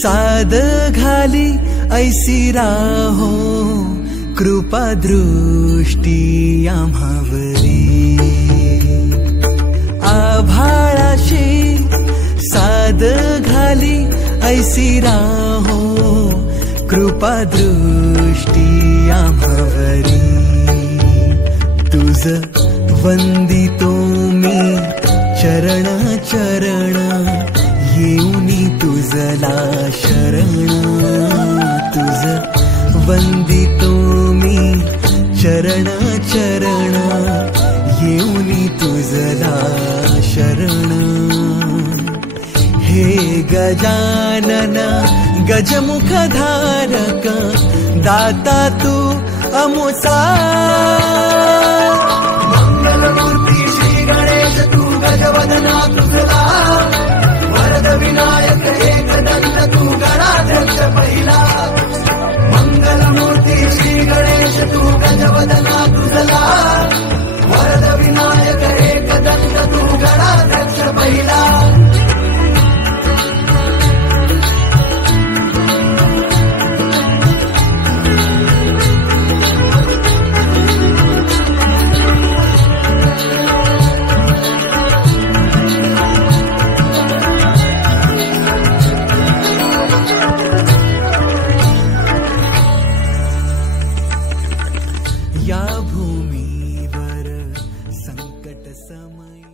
साद घाली ऐसी राहो कृपा दृष्टी आम्हावरी आभाळाशी साद घाली ऐसी राहो कृपा दृष्टी आम्हावरी तुझ वंदितो मी चरण चरण येऊनी तुझला शरण तुझ वंदितो मी चरण चरण येऊनी तुझला शरण हे गजानन गजमुखधारक दाता तू अमुसा मंगलमूर्ती श्री गणेश तू गजवदना तुझला वरद विनायक एकदंत तू गणाध्यक्ष पहिला मंगलमूर्ती श्री गणेश तू गजवदना तुझला वरद विनायक एकदंत तू गणाध्यक्ष पहिला या भूमीवर संकट समय